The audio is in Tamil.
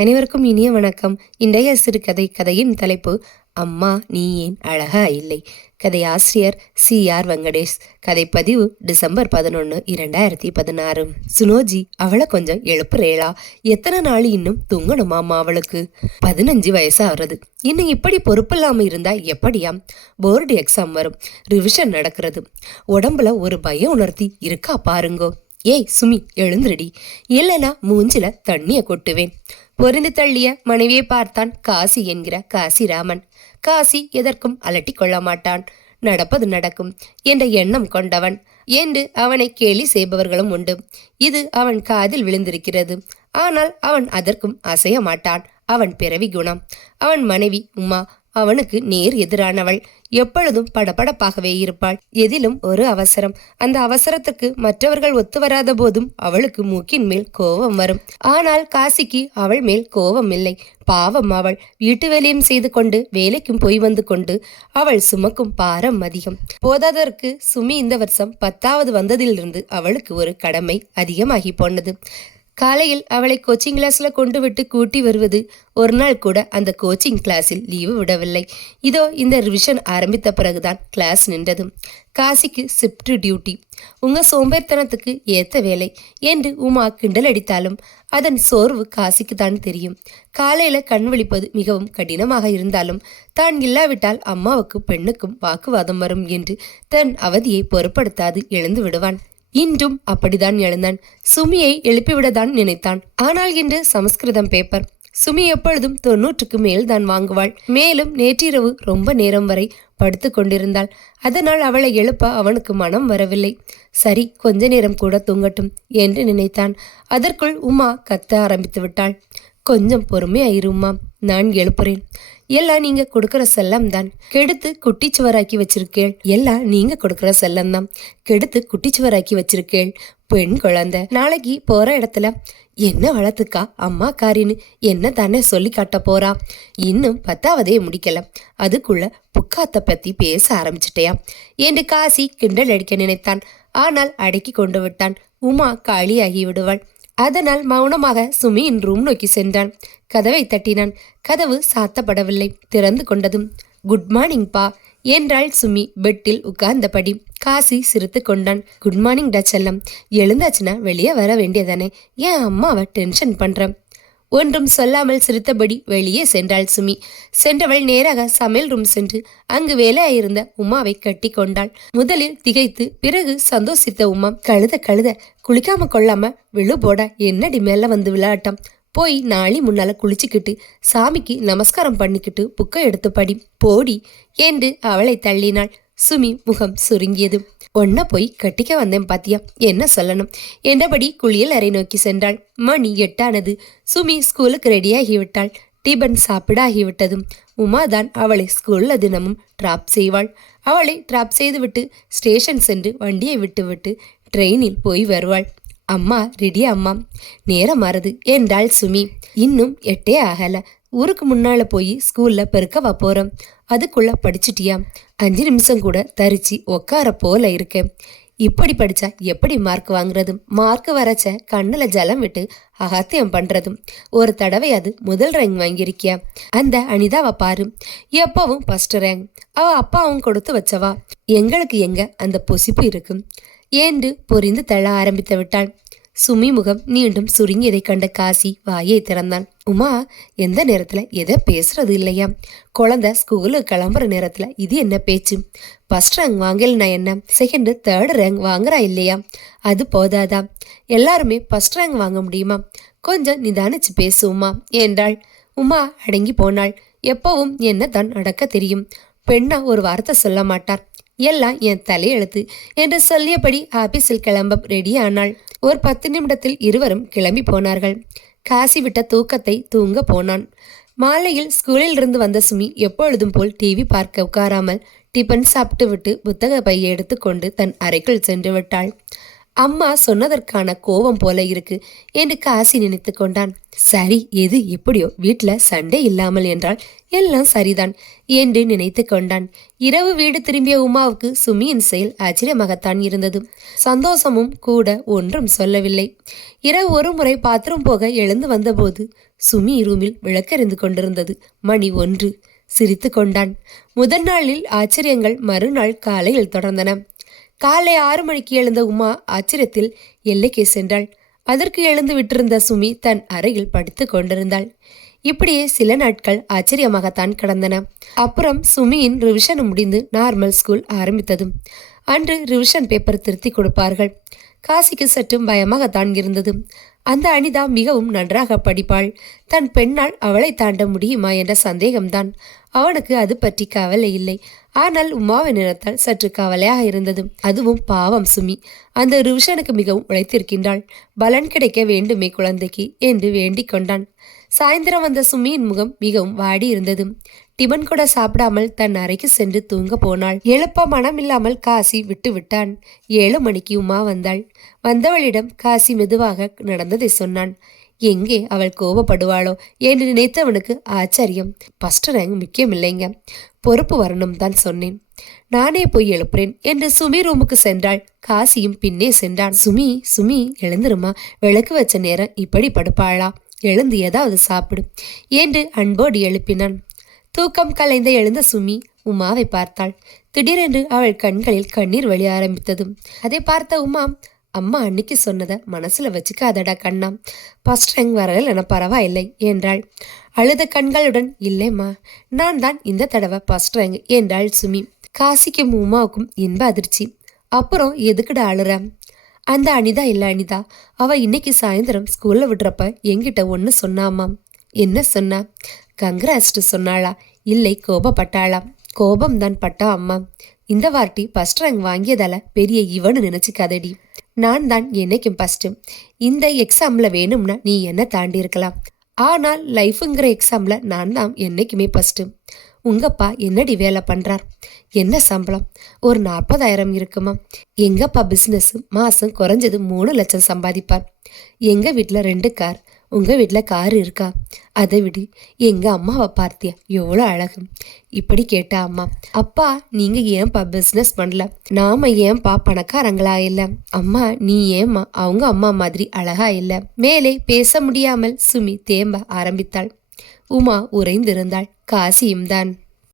அனைவருக்கும் இனிய வணக்கம். இன்றைய சிறுகதை கதையின் தலைப்பு அம்மா நீ ஏன் அழகா இல்லை. கதை ஆசிரியர் CR வெங்கடேஷ். கதைப்பதிவு டிசம்பர் 11, 2016. சுனோஜி, அவளை கொஞ்சம் எழுப்புறேளா? எத்தனை நாள் இன்னும் தூங்கணுமாமா? அவளுக்கு 15 வயசாகிறது. இன்னும் இப்படி பொறுப்பில்லாம இருந்தா எப்படியாம்? போர்டு எக்ஸாம் வரும், ரிவிஷன் நடக்கிறது. உடம்புல ஒரு பய உணர்த்தி இருக்கா பாருங்கோ. ஏய் சுமி, எழுந்துருடி, இல்லைனா மூஞ்சில தண்ணிய கொட்டுவேன். பொறிந்து தள்ளிய மனைவியை பார்த்தான் காசி என்கிற காசிராமன். காசி எதற்கும் அலட்டி கொள்ள மாட்டான். நடப்பது நடக்கும் என்ற எண்ணம் கொண்டவன் என்று அவனை கேலி செய்பவர்களும் உண்டு. இது அவன் காதில் விழுந்திருக்கிறது. ஆனால் அவன் அதற்கும் அசைய மாட்டான். அவன் பிறவி குணம். அவன் மனைவி உமா அவனுக்கு நேர் எதிரானவள். எப்பொழுதும் படபடப்பாகவே இருப்பாள். எதிலும் ஒரு அவசரம். அந்த அவசரத்துக்கு மற்றவர்கள் ஒத்து வராத போதும் அவளுக்கு மூக்கின் மேல் கோபம் வரும். ஆனால் காசிக்கு அவள் மேல் கோபம் இல்லை. பாவம், அவள் வீட்டு வேலையும் செய்து கொண்டு வேலைக்கும் போய் வந்து கொண்டு அவள் சுமக்கும் பாரம் அதிகம். போதாதற்கு சுமி இந்த வருஷம் 10வது வந்ததிலிருந்து அவளுக்கு ஒரு கடமை அதிகமாகி போனது. காலையில் அவளை கோச்சிங் கிளாஸ்ல கொண்டு விட்டு கூட்டி வருவது. ஒரு நாள் கூட அந்த கோச்சிங் கிளாஸில் லீவு விடவில்லை. இதோ இந்த ரிவிஷன் ஆரம்பித்த பிறகுதான் கிளாஸ் நின்றது. காசிக்கு ஷிஃப்ட் டியூட்டி. உங்க சோம்பேறித்தனத்துக்கு ஏத்த வேலை என்று உமா கிண்டல் அடித்தாலும் அதன் சோர்வு காசிக்கு தான் தெரியும். காலையில கண் விழிப்பது மிகவும் கடினமாக இருந்தாலும் தான் இல்லாவிட்டால் அம்மாவுக்கு பெண்ணுக்கும் வாக்குவாதம் வரும் என்று தன் அவதியை பொருட்படுத்தாது எழுந்து விடுவான். இன்றும் அப்படிதான் எழுந்தான். சுமியை எழுப்பிவிடத்தான் நினைத்தான். ஆனால் இன்று சமஸ்கிருதம் பேப்பர். சுமி எப்பொழுதும் 90க்கு மேல் தான் வாங்குவாள். மேலும் நேற்றிரவு ரொம்ப நேரம் வரை படுத்து கொண்டிருந்தாள். அதனால் அவளை எழுப்ப அவனுக்கு மனம் வரவில்லை. சரி, கொஞ்ச நேரம் கூட தூங்கட்டும் என்று நினைத்தான். அதற்குள் உமா கத்த ஆரம்பித்து விட்டாள். கொஞ்சம் பொறுமையாயிரு உமா, நான் எழுப்புறேன். எல்லாம் நீங்க கொடுக்கற செல்லம் தான். கெடுத்து குட்டிச்சுவராக்கி வச்சிருக்கேள். எல்லாம் நீங்க கொடுக்கற செல்லம் தான். கெடுத்து குட்டிச்சுவராக்கி வச்சிருக்கேள். பெண் குழந்தை நாளைக்கு போற இடத்துல என்ன வளர்த்துக்கா அம்மா காரின்னு என்ன தானே சொல்லி காட்ட போறா. இன்னும் 10வதே முடிக்கல, அதுக்குள்ள புக்காத்த பத்தி பேச ஆரம்பிச்சிட்டேயா என்று காசி கிண்டல் அடிக்க நினைத்தான். ஆனால் அடக்கி கொண்டு விட்டான். உமா காளியாகி விடுவாள். அதனால் மௌனமாக சுமியின் ரூம் நோக்கி சென்றான். கதவை தட்டினான். கதவு சாத்தப்படவில்லை. திறந்து கொண்டதும் குட் மார்னிங் பா என்றாள் சுமி பெட்டில் உட்கார்ந்தபடி. காசி சிரித்து கொண்டான். குட் மார்னிங் டா செல்லம், எழுந்தாச்சுன்னா வெளியே வர வேண்டியதானே, ஏன் அம்மாவை டென்ஷன் பண்ற? ஒன்றும் சொல்லாமல் சிரித்தபடி வெளியே சென்றாள் சுமி. சென்றவள் நேராக சமையல் ரூம் சென்று அங்கு வேலையாயிருந்த உமாவை கட்டி கொண்டாள். முதலில் திகைத்து பிறகு சந்தோஷித்த உமா, கழுத குளிக்காம கொள்ளாம விழு போடா, என்னடி மேல வந்து விளையாட்டம், போய் நாளி முன்னால குளிச்சுக்கிட்டு சாமிக்கு நமஸ்காரம் பண்ணிக்கிட்டு புக்கை எடுத்து படி போடி என்று அவளை தள்ளினாள். சுமி முகம் சுருங்கியது. ஒன்ன போய் கட்டிக்க வந்தேன் பாத்தியா, என்ன சொல்லணும் என்றபடி குளியல் அறை நோக்கி சென்றாள். மணி 8 சுமி ஸ்கூலுக்கு ரெடியாகிவிட்டாள். டிபன் சாப்பிடாகிவிட்டதும் உமாதான் அவளை ஸ்கூல்ல தினமும் டிராப் செய்வாள். அவளை டிராப் செய்துவிட்டு ஸ்டேஷன் சென்று வண்டியை விட்டு ட்ரெயினில் போய் வருவாள். அம்மா ரெடியா அம்மா, நேரம் மாறுது என்றாள் சுமி. இன்னும் 8 ஆகல. ஊருக்கு முன்னால போய் ஸ்கூல்ல பெருக்கவா போறோம். அதுக்குள்ள படிச்சுட்டியா? 5 நிமிஷம் கூட தரிச்சு உக்கார போல இருக்கேன். இப்படி படிச்சா எப்படி மார்க் வாங்குறது? மார்க் வரச்ச கண்ணுல ஜலம் விட்டு அகத்தியம் பண்றதும். ஒரு தடவை அது முதல் ரேங்க் வாங்கியிருக்கியா? அந்த அனிதாவை பாரு, எப்பவும் ஃபர்ஸ்ட் ரேங்க். அவ அப்பாவும் கொடுத்து வச்சவா. எங்களுக்கு எங்க அந்த பொசிப்பு இருக்கும் என்று பொறிந்து தள்ள ஆரம்பித்து விட்டாள். சுமி முகம் மீண்டும் சுருங்கியதை கண்ட காசி வாயை திறந்தான். உமா, எந்த நேரத்துல எதை பேசுறது இல்லையா? குழந்தை ஸ்கூலுக்கு கிளம்புற நேரத்துல இது என்ன பேச்சு? ஃபர்ஸ்ட் ரேங்க் வாங்கலனா என்ன, செகண்ட் 3rd ரேங்க் வாங்குறா இல்லையா? அது போதாதா? எல்லாருமே ஃபர்ஸ்ட் ரேங்க் வாங்க முடியுமா? கொஞ்சம் நிதானிச்சு பேசு உமா என்றாள். உமா அடங்கி போனாள். எப்பவும் என்ன தான் நடக்க தெரியும். பெண்ணா ஒரு வார்த்தை சொல்ல மாட்டார். எல்லாம் என் தலையெழுத்து என்று சொல்லியபடி ஆபீஸில் கிளம்ப ரெடி ஆனாள். ஒரு 10 நிமிடத்தில் இருவரும் கிளம்பி போனார்கள். காசி விட்ட தூக்கத்தை தூங்க போனான். மாலையில் ஸ்கூலில் இருந்து வந்த சுமி எப்பொழுதும் போல் டிவி பார்க்க உட்காராமல் டிபன் சாப்பிட்டு விட்டு புத்தக பையை எடுத்துக்கொண்டு தன் அறைக்குள் சென்று விட்டாள். அம்மா சொன்னதற்கான கோபம் போல இருக்கு என்று காசி நினைத்து கொண்டான். சரி, எது எப்படியோ வீட்டுல சண்டை இல்லாமல் என்றால் எல்லாம் சரிதான் என்று நினைத்து கொண்டான். இரவு வீடு திரும்பிய உமாவுக்கு சுமியின் செயல் ஆச்சரியமாகத்தான் இருந்தது. சந்தோஷமும் கூட ஒன்றும் சொல்லவில்லை. இரவு ஒரு முறை பாத்ரூம் போக எழுந்து வந்தபோது சுமி ரூமில் விளக்கெறிந்து கொண்டிருந்தது. மணி 1. சிரித்து கொண்டான். முதல் நாளில் ஆச்சரியங்கள் மறுநாள் காலையில் தொடர்ந்தன. காலை 6 மணிக்கு எழுந்த உமா ஆச்சரியத்தில் எல்லைக்கே சென்றாள். அதற்கு எழுந்து விட்டிருந்த சுமி தன் அறையில் படித்து கொண்டிருந்தாள். இப்படியே சில நாட்கள் ஆச்சரியமாகத்தான் கடந்தன. அப்புறம் சுமியின் ரிவிஷன் முடிந்து நார்மல் ஸ்கூல் ஆரம்பித்தது. அன்று ரிவிஷன் பேப்பர் திருத்தி கொடுப்பார்கள். காசிக்கு சற்றும் பயமாகத்தான் இருந்தது. அந்த அனிதா மிகவும் நன்றாக படிப்பாள். தன் பெண்ணால் அவளை தாண்ட முடியுமா என்ற சந்தேகம்தான். அவனுக்கு அது பற்றி கவலை இல்லை. ஆனால் உமாவை நினைத்தால் சற்று கவலையாக இருந்தது. அதுவும் பாவம் சுமி அந்த ரிவிஷனுக்கு மிகவும் உழைத்திருக்கின்றாள். பலன் கிடைக்க வேண்டுமே குழந்தைக்கு என்று வேண்டிக் கொண்டான். சாயந்தரம் வந்த சுமியின் முகம் மிகவும் வாடி இருந்தது. டிபன் கூட சாப்பிடாமல் தன் அறைக்கு சென்று தூங்க போனாள். எழுப்ப மனமில்லாமல் காசி விட்டு விட்டான். 7 மணிக்கு உமா வந்தாள். வந்தவளிடம் காசி மெதுவாக நடந்ததை சொன்னான். எங்கே அவள் கோபப்படுவாளோ என்று நினைத்தவனுக்கு ஆச்சரியம். ஃபர்ஸ்ட் ரேங்க் முக்கியம் இல்லைங்க, பொறுப்பு வரணும் தான் சொன்னேன். நானே போய் எழுப்புறேன் என்று சுமி ரூமுக்கு சென்றாள். காசியும் பின்னே சென்றான். சுமி சுமி எழுந்துருமா, விளக்கு வச்ச நேரம் இப்படி படுப்பாளா, எழுந்து ஏதாவது சாப்பிடு என்று அன்போடு எழுப்பினான். தூக்கம் கலைந்த எழுந்த சுமி உமாவை பார்த்தாள். திடீரென்று அவள் கண்களில் கண்ணீர் வழிய ஆரம்பித்தது. அதை பார்த்த உமா, அம்மா அன்னைக்கு சொன்னதை மனசுல வச்சுக்காதடா கண்ணா, ஃபர்ஸ்ட் ரேங்க் வரல பரவாயில்லை என்றாள். அழுத கண்களுடன், இல்லைம்மா நான் தான் இந்த தடவை ஃபர்ஸ்ட் ரேங்க் என்றாள் சுமி. காசிக்கும் உமாவுக்கும் இன்ப அதிர்ச்சி. அப்புறம் எதுக்குடா அழுற? அந்த அனிதா இல்ல அனிதா, அவ இன்னைக்கு சாயந்தரம் ஸ்கூல்ல விடுறப்ப என்கிட்ட ஒன்னு சொன்னாமாம். என்ன சொன்னா? கங்க்ராஸ்ட் சொன்னாளா? இல்லை, கோபப்பட்டாளா? கோபம்தான் பட்டா அம்மா. இந்த வாட்டி ஃபர்ஸ்ட் ரேங்க் வாங்கியதால பெரிய இவனு நினைச்சுக்காதடி. நான் தான் என்னைக்கும் ஃபர்ஸ்ட். இந்த எக்ஸாம்ல வேணும்னா நீ என்ன தாண்டி இருக்கலாம். ஆனால் லைஃபுங்கிற எக்ஸாம்ல நான் தான் என்னைக்குமே ஃபர்ஸ்ட். உங்கப்பா என்னடி வேலை பண்றார்? என்ன சம்பளம்? ஒரு 40,000 இருக்குமா? எங்கப்பா பிசினஸ் மாசம் குறைஞ்சது 3 லட்சம் சம்பாதிப்பார். எங்க வீட்டுல 2 கார், உங்க வீட்டுல கார் இருக்கா? அதை விடு, எங்க அம்மாவை பார்த்தியா எவ்வளோ அழகு? இப்படி கேட்டா அம்மா. அப்பா நீங்க ஏன்பா பிசினஸ் பண்ணல? நாம ஏன்பா பணக்காரங்களா இல்ல? அம்மா நீ ஏம்மா அவங்க அம்மா மாதிரி அழகா இல்ல? மேலே பேச முடியாமல் சுமி தேம்ப ஆரம்பித்தாள். உமா உறைந்திருந்தாள். காசியும் தான்.